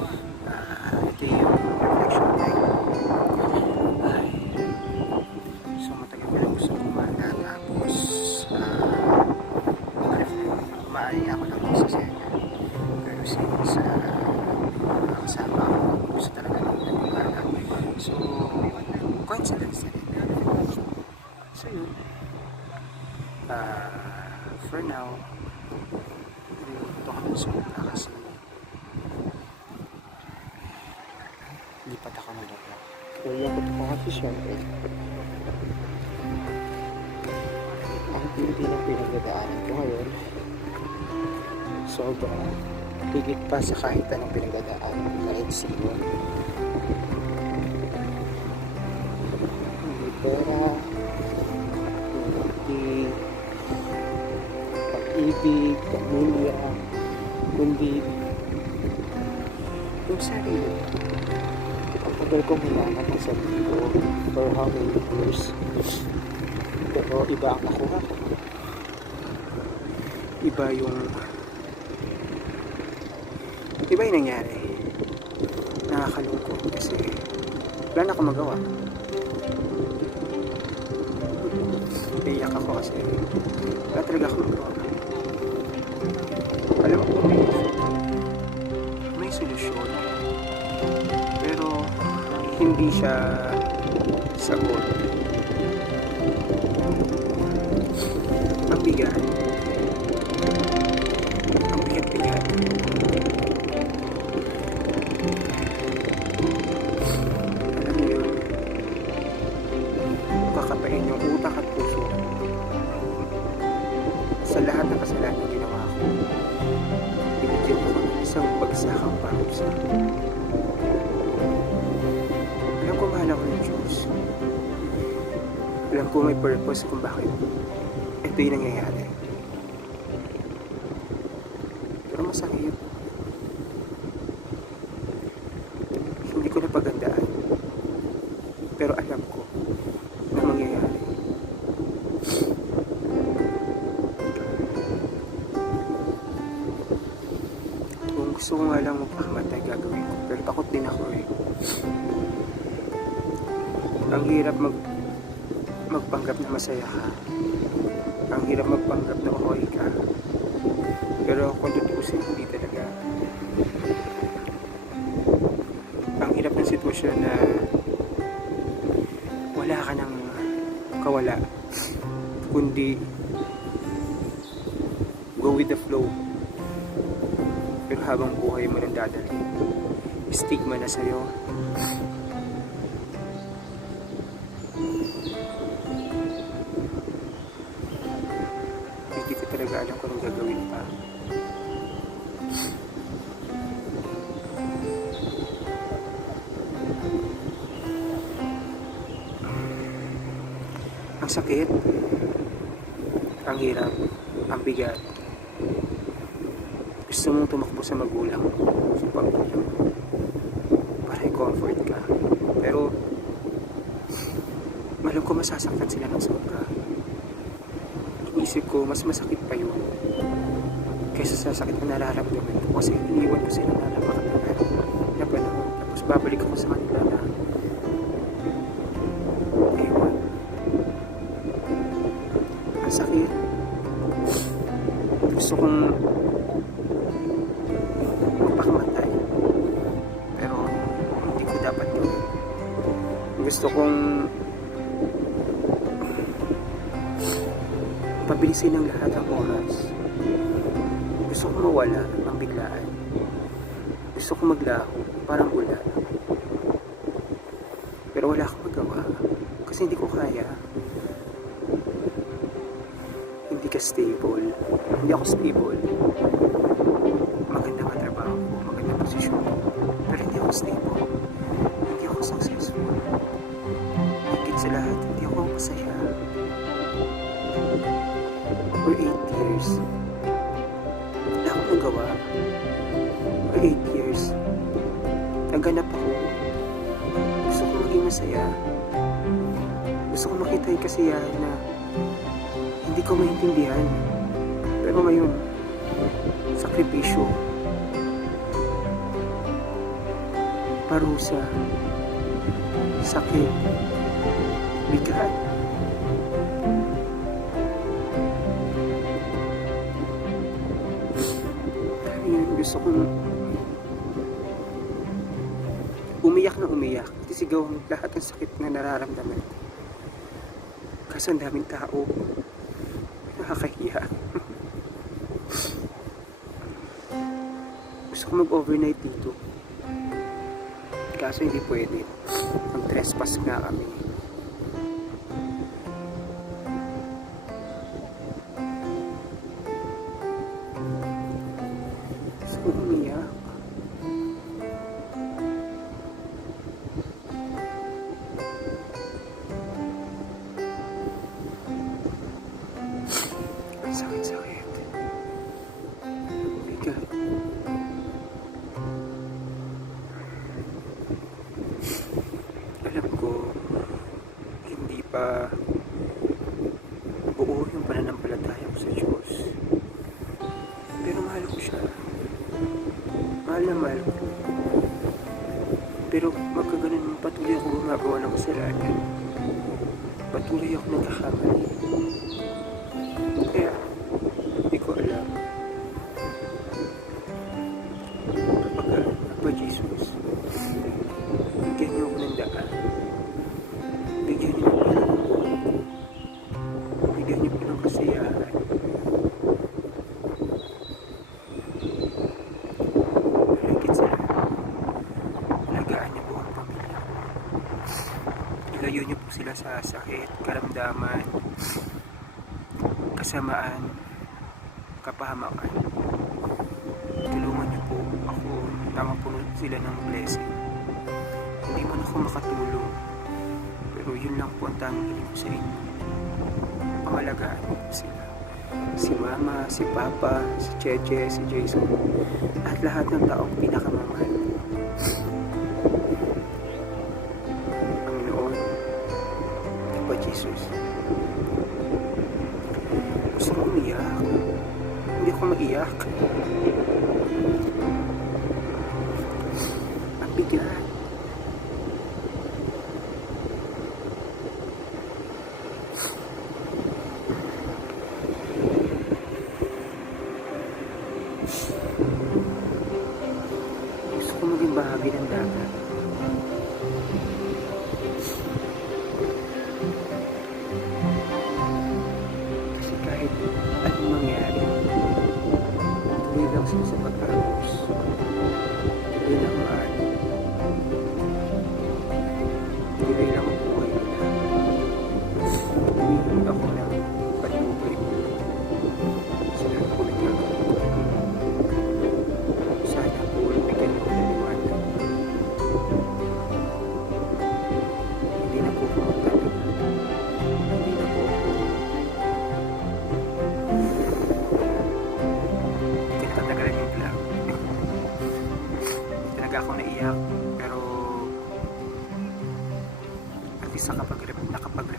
Ito yung reflection time. Ay, so matagal ko lang gusto kumaga, tapos umaari ako ng isa sa inyo. Pero since kasama ako, gusto talaga ng kumaga. So, coincidence na rin. So yun, for now, ito kami sumula kasi lipat ako ng lugar. Kaya ako ito kasi syempre ang tindi ng pinagdadaanan ko ngayon sobrang higit pa sa kahit anong pinagdadaanan kahit sino. Hindi pera, hindi pag-ibig, pamilya, kundi yung sarili. Ang tagal kong hinanap ng sarili ko for how many years. Pero iba ang nakuha ko. Iba yung nangyari. Nakakalungkot kasi wala na akong magawa. Iyak ako kasi wala talaga akong magawa. Alam ko may solusyon, pero hindi siya sagot. Ang bigat. Ang bigat-bigat. Alam mo yun, kakapain yung utak at puso sa lahat ng kasalanan ginawa ko. Binigyan ako ng isang bagsakang parusa. Alam ko mahal ako ng Diyos. Alam ko may purpose kung bakit ito yung nangyayari. Pero masakit. Hindi ko napagandaan. Pero alam ko na mangyayari. Kung gusto ko nga lang magpakamatay, gagawin ko. Pero takot din ako eh. Ang hirap magpanggap na masaya ka. Ang hirap magpanggap na okay ka. Pero kung tutusin, hindi talaga. Ang hirap ng sitwasyon na wala ka ng kawala, kundi go with the flow. Pero habang buhay mo nang dadali, stigma na sa'yo. Hindi ko talaga alam kung anong gagawin pa. Ang sakit, ang hirap, ang bigat. Gusto mong tumakbo sa magulang, sa pamilya para i-comfort ka. Pero malam ko masasaktan sila ng sobra. Inisip ko, mas masakit pa yun kaysa sa sakit na nararamdaman ko kasi iniwan ko sila na napakatagal na panahon. Tapos babalik ako sa kanila na ewan. Ang sakit. Gusto kong magpakamatay, pero hindi ko dapat yun. Gusto kong pabilisin ang lahat ng oras. Gusto kong mawala ng biglaan. Gusto kong maglaho parang bula. Pero wala akong magawa kasi hindi ko kaya. Hindi ka stable. Hindi ako stable. Maganda ka trabaho ko, maganda posisyon ko, pero hindi ako stable. Hindi ako successful. Higit sa lahat, hindi ako masaya. For 8 years, wala akong nagawa. For 8 years, naghanap ako. Gusto ko maging masaya. Gusto ko makita yung kasiyahan na hindi ko maintindihan. Pero ngayon, sakripisyo. parusa, sakit, bigat. Ngayon gusto kong umiyak na umiyak, tisigaw ang lahat ng sakit na nararamdaman ko. Kaso ang daming tao, nakakahiya. Gusto ko mag-overnight dito. Kaso hindi pwede. Mag-trespass nga kami. Gusto ko umiyak. Ang sakit-sakit. Bigat. Alam ko, hindi pa buo yung pananampalataya ko sa Diyos. Pero mahal ko siya. Mahal na mahal ko. Pero magkaganon patuloy ako gumagawa ng kasalanan. Patuloy ako nagkakamali. Kaya, hindi ko alam. Kapag Papa Jesus, bigyan niyo ako ng daan. Bigyan niyo ako ng buhay. Bigyan niyo ako ng kasiyahan. Higit sa lahat, alagaan niyo po ang pamilya ko. Ilayo niyo po sila sa sakit, karamdaman, kasamaan, kapahamakan. Tulungan niyo po ako na mapuno sila ng blessing. Hindi man ako makatulong, pero yun lang po ang tanging hiling ko sa inyo. Pangalagaan niyo po sila. Si Mama, si Papa, si Cheche, si Jason, at lahat ng taong pinakamamahal ko. Panginoon, Papa Jesus, gusto ko umiyak. Hindi ako maiyak. Ang bigat. Gusto ko maging bahagi ng dagat. Kasi kahit anong mangyari, tuloy lang sila sa pag-agos. Tuloy lang maan. Tuloy lang ang buhay nila. Tuloy ako ng palibay ko. Sa lahat ko nagkakaroon. Sana po bigyan ko ng liwanag. Hindi na po kumagtalag. Hindi na po ako tinatagalan yung vlog. Talaga ako naiyak, pero at least nakapag